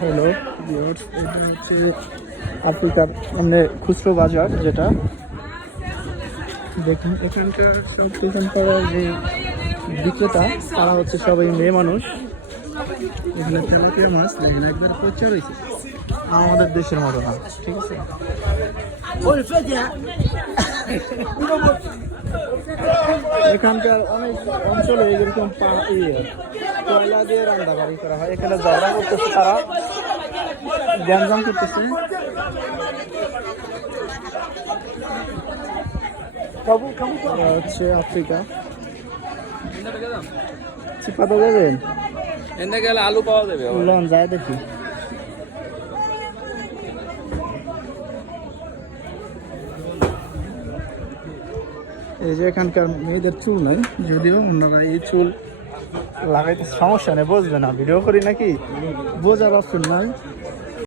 Hello viewers, এটা হচ্ছে আফ্রিকার মানে খুচরো বাজার, যেটা দেখুন এখানকার সব এখানকার যে বিক্রেতা তারা হচ্ছে সবাই মেয়ে মানুষ। এখানে তেলাপিয়া মাছ দেখেন একবার প্রচার হয়েছে, আমাদের দেশের মতো না, ঠিক আছে। এখানকার অনেক অঞ্চলে এরকম কয়লা দিয়ে রান্নাবাড়ি করা হয়। এখানে ঝগড়া করতেছে, তারা গ্যাঞ্জাম করতেছে। হচ্ছে আফ্রিকা। চিপাতে যাবেন? এনে গেলে আলু পাওয়া যাবে। লন যায় দেখি। এই যে এখানকার মেয়েদের চুল নাই, যদিও অন্যরা এই চুল লাগাইতে সমস্যা নেই, বুঝবে না, ভিডিও করি নাকি বোঝার অপশন নাই।